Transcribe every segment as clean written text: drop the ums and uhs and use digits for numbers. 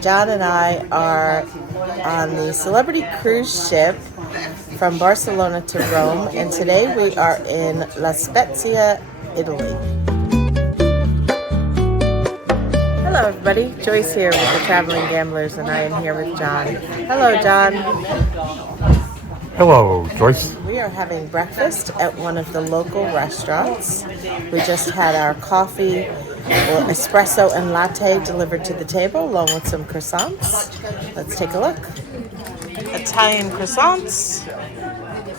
John and I are on the celebrity cruise ship from Barcelona to Rome, and today we are in La Spezia, Italy. Hello everybody, Joyce here with the Traveling Gamblers, and I am here with John. Hello John. Hello Joyce. We are having breakfast at one of the local restaurants. We just had our coffee, or espresso and latte delivered to the table along with some croissants. Let's take a look. Italian croissants.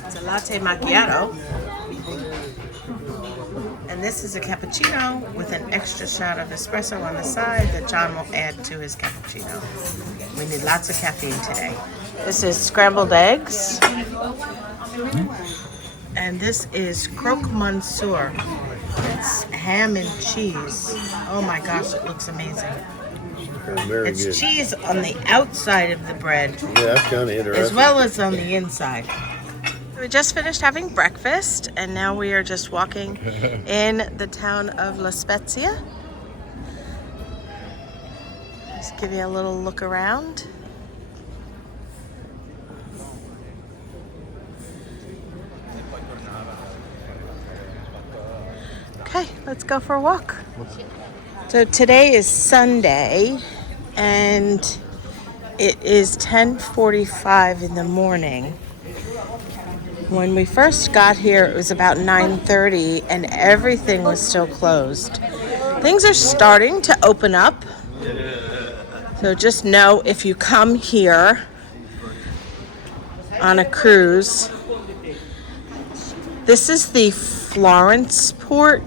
It's a latte macchiato. And this is a cappuccino with an extra shot of espresso on the side that John will add to his cappuccino. We need lots of caffeine today. This is scrambled eggs. And this is croque monsieur. It's ham and cheese. Oh my gosh, it looks amazing. It's good. Cheese on the outside of the bread. Yeah, that's kind of interesting. As well as on the inside. We just finished having breakfast, and now we are just walking in the town of La Spezia. Just give you a little look around. Okay, let's go for a walk. So today is Sunday, and it is 10:45 in the morning. When we first got here, it was about 9:30, and everything was still closed. Things are starting to open up. So just know if you come here on a cruise, this is the Florence port.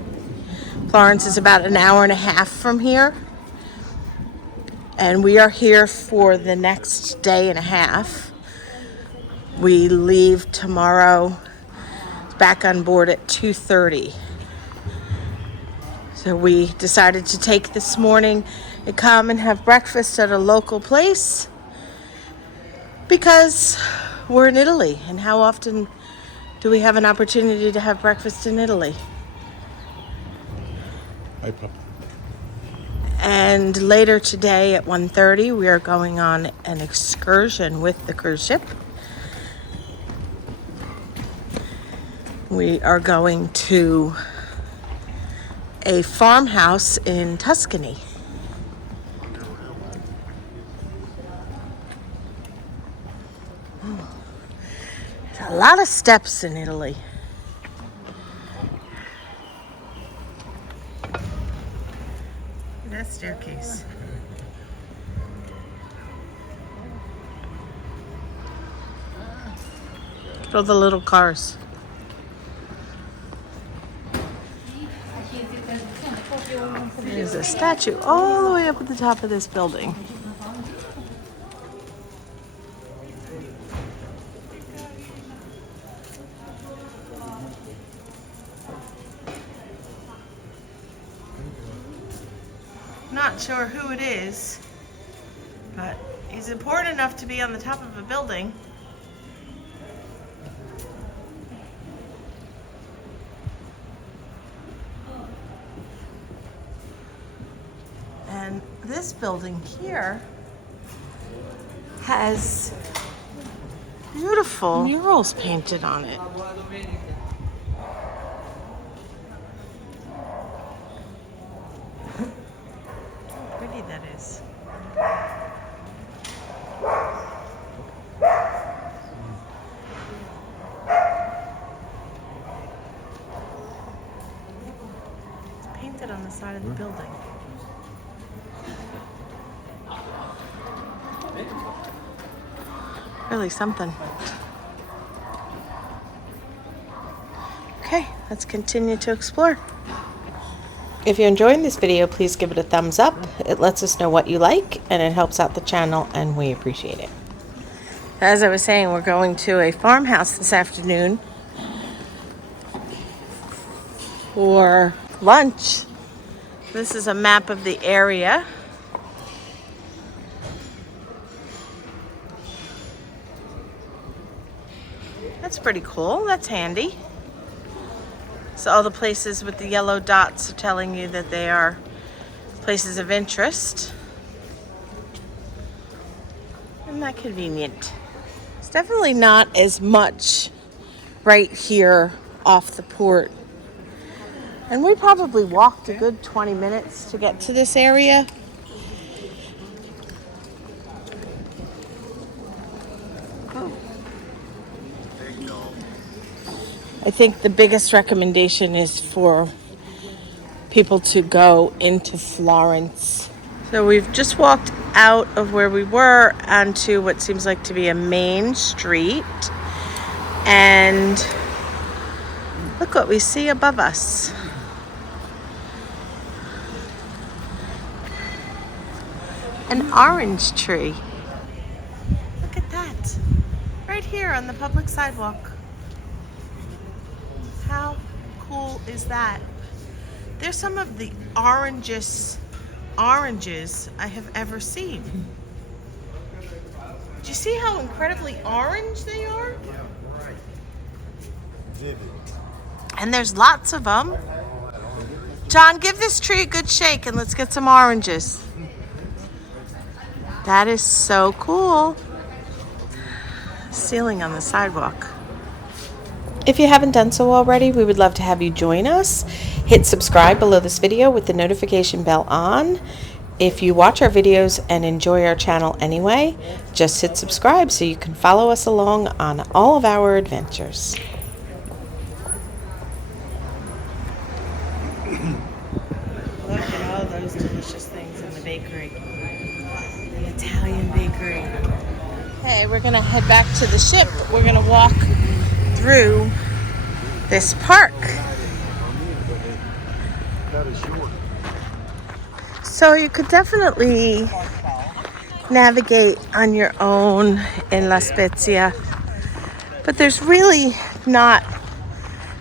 Florence is about an hour and a half from here. And we are here for the next day and a half. We leave tomorrow, back on board at 2:30. So we decided to take this morning and come and have breakfast at a local place because we're in Italy, and how often do we have an opportunity to have breakfast in Italy? Hi, Pop. And later today at 1:30, we are going on an excursion with the cruise ship. We are going to a farmhouse in Tuscany. There's a lot of steps in Italy. That staircase. Look at all the little cars. There's a statue all the way up at the top of this building. Not sure who it is, but he's important enough to be on the top of a building. And this building here has beautiful murals painted on it. How pretty that is. It's painted on the side of the building. Really something. Okay, let's continue to explore. If you're enjoying this video, please give it a thumbs up. It lets us know what you like, and it helps out the channel, and we appreciate it. As I was saying, we're going to a farmhouse this afternoon for lunch. This is a map of the area. That's pretty cool. That's handy. So all the places with the yellow dots are telling you that they are places of interest. Isn't that convenient? It's definitely not as much right here off the port. And we probably walked a good 20 minutes to get to this area. I think the biggest recommendation is for people to go into Florence. So we've just walked out of where we were onto what seems like to be a main street. And look what we see above us. An orange tree. Look at that. Right here on the public sidewalk. How cool is that? They're some of the oranges I have ever seen. Do you see how incredibly orange they are? And there's lots of them. John, give this tree a good shake and let's get some oranges. That is so cool. Ceiling on the sidewalk. If you haven't done so already, we would love to have you join us. Hit subscribe below this video with the notification bell on. If you watch our videos and enjoy our channel anyway, just hit subscribe so you can follow us along on all of our adventures. Look at all those delicious things in the bakery. The Italian bakery. Hey, we're gonna head back to the ship. We're gonna walk through this park. So you could definitely navigate on your own in La Spezia, but there's really not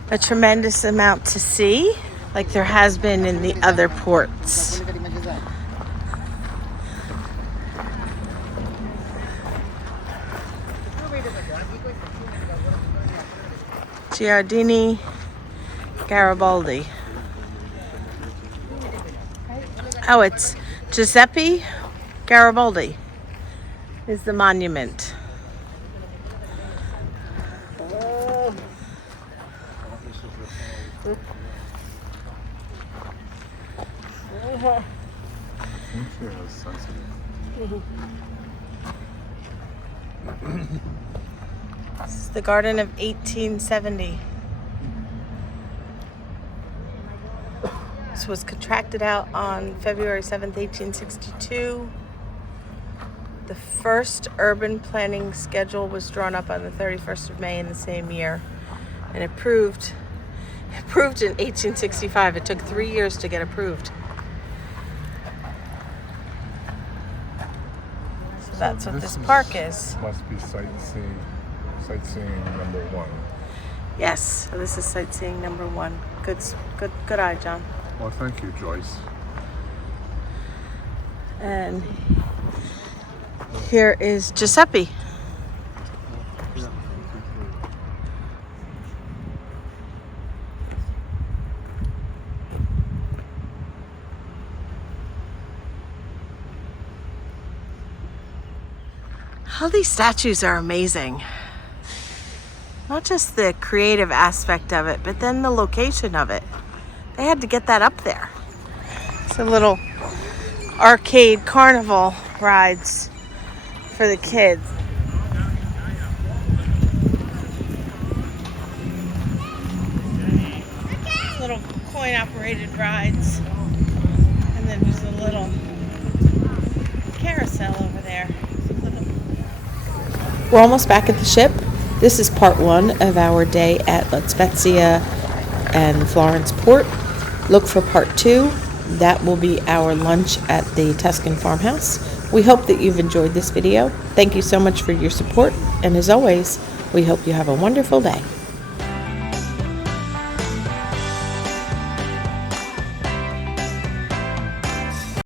a tremendous amount to see like there has been in the other ports. Giardini Garibaldi. Oh, it's Giuseppe Garibaldi is the monument. This is the Garden of 1870. This was contracted out on February 7th, 1862. The first urban planning schedule was drawn up on the 31st of May in the same year, and approved in 1865. It took 3 years to get approved. So that's what this park is. Must be sightseeing number one. Yes, so this is sightseeing number one. Good eye, John. Well, thank you, Joyce. And here is Giuseppe. All these statues are amazing. Not just the creative aspect of it, but then the location of it. They had to get that up there. It's a little arcade carnival rides for the kids. Little coin operated rides. And then there's a little carousel over there. We're almost back at the ship. This is part one of our day at La Spezia and Florence Port. Look for part two. That will be our lunch at the Tuscan farmhouse. We hope that you've enjoyed this video. Thank you so much for your support. And as always, we hope you have a wonderful day.